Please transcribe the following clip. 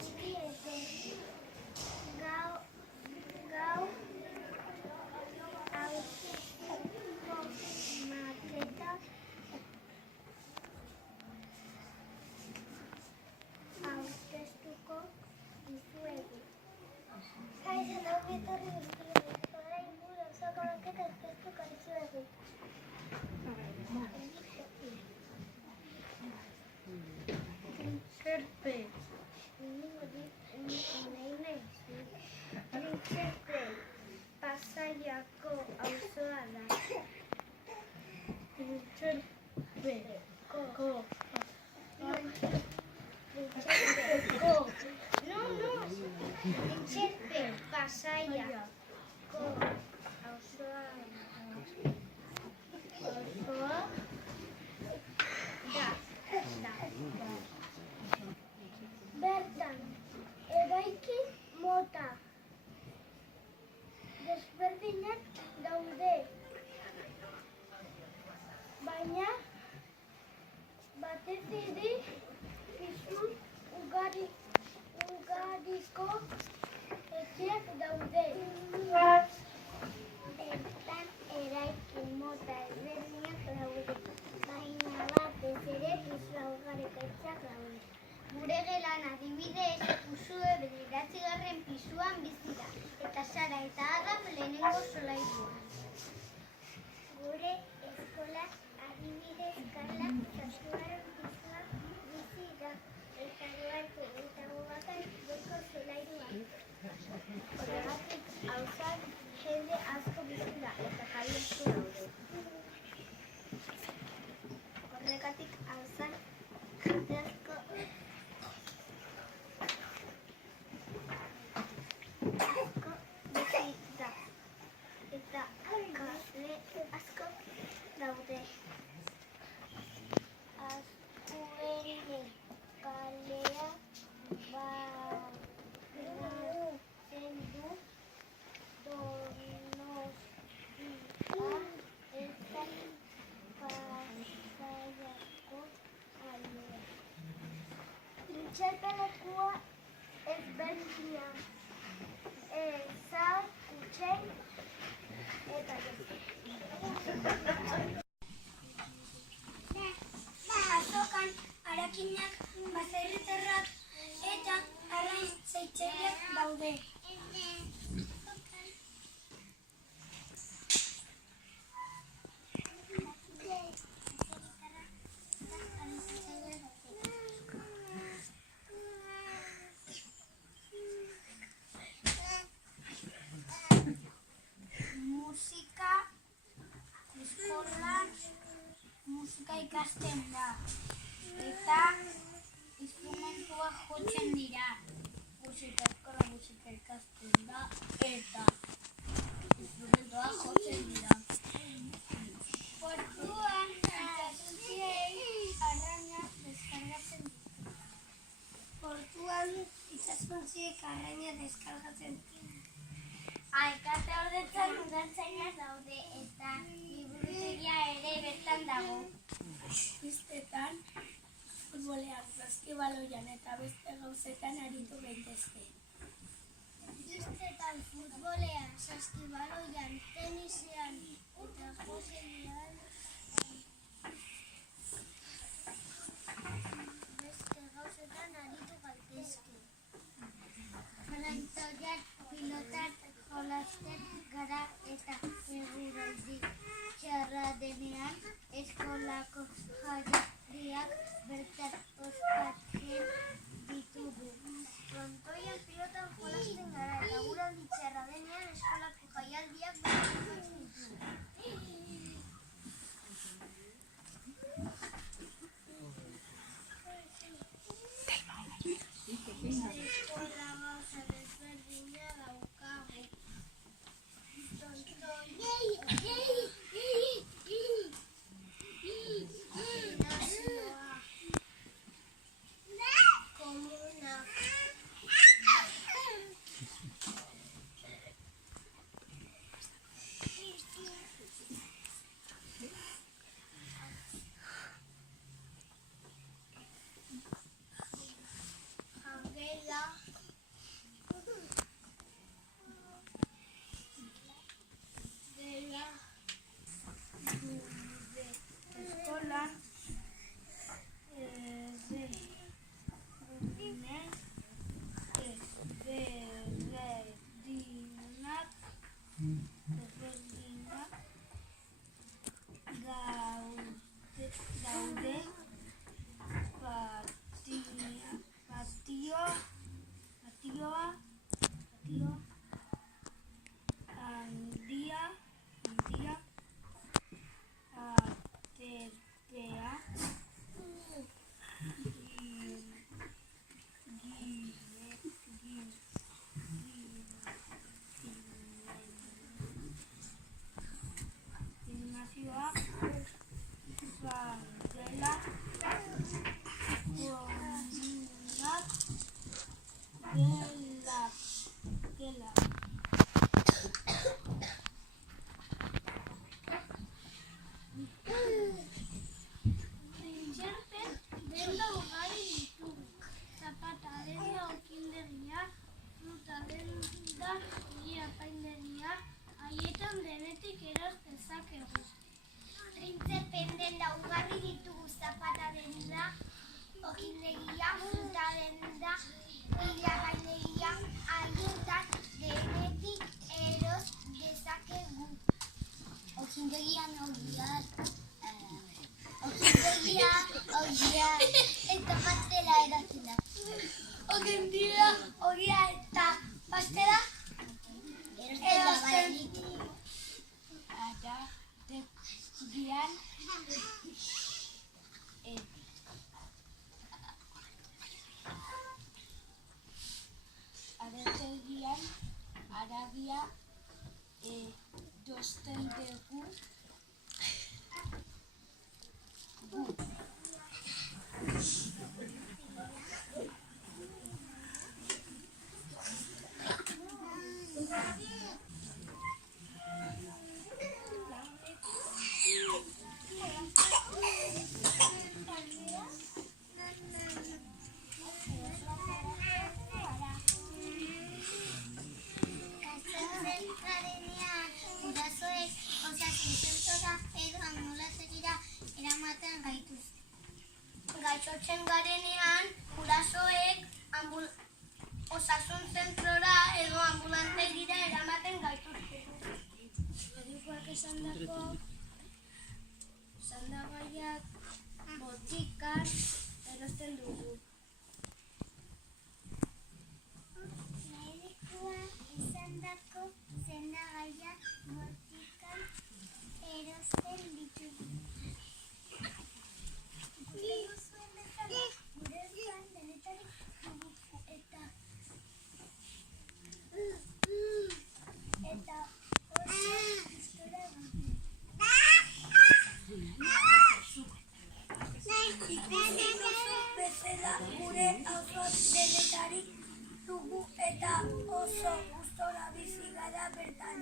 txiki etorri. Gau auzoko maketa aurkeztuko dizuegu. Kaixo, eta ongi etorri guztioi. Orain gure auzoko maketa aurkeztuko dizuegu. Trincherpe. Trincherpe Pasaiako auzoa da. Trincherpe ko. Trincherpe Pasaiako auzoa da. Bertan, eraikin mota desberdinak daude, baina batez ere pisu ugariko etxeak daude. Bertan, eraikin mota desberdinak daude, baina batez ere pisu ugariko etxeak daude. Gure gelan adibidez, Usue 9. pisuan bizi da, eta Sara eta Adam lehenengo solairuan. Gure eskola adibidez Karla 7. pisuan bizi da, eta Duarte eta Bogakan goiko solairuan. Horregatik auzan jende asko bizi da, eta kale asko daude. Horregatik auzan jende asko bizi da, eta kale asko daude. Azkuene kalea banatzen du Donostia eta Pasaiako aldea. Trincherpe lekua ezberdina. Zau, Kutsei eta azokan arakinak, baserritarrak eta arrain zeitzaileak daude. Musika ikasten da, eta instrumentua jotzen dira. Musika ikasten da, eta instrumentua jotzen dira. Portuan itsasontziek arraina deskargatzen dira. Portuan itsasontziek arraina deskargatzen dira. Alkate-ordetzan udaltzainak daude eta liburutegia ere bertan dago. Pistetan, futbolean, saskibaloian eta beste gauzetan aritu gaitezke. Pistetan, futbolean, saskibaloian, tenisean eta jokenian beste gauzetan aritu gaitezke. Plantoian, pilotan, jolasten gara eta eguraldi txarra denean eskolako jaialdiak bertan ospatzen ditugu. Frontoian pilotan jolasten gara eta eguraldi txarra denean eskolako jaialdiak bertan ospatzen ditugu. Eskola gauza desberdina daukagu. Gela. Trincherpen denda ugari ditugu. Zapata denda okindegia, fruta denda apaindegia, haietan denetik eros dezakegu. Trincherpen denda ugari ditugu. Zapata denda okindegia, fruta denda apaindegia, haietan denetik eros dezakegu. Okindegian ogiar. Ogia eta pastela erakina. Ogendia ogia eta pastela erosten ada degian adetegian aragia dosten dugu. Gaixotzen garenean, gurasoek osasun zentrora edo ambulantegira eramaten gaituzte. Medikuak esandagaiak botikan erosten dugu. Medikuak esandako sendagaiak botikan erosten ditugu. Gure auzo denetarik dugu eta oso gustora bizi gara bertan.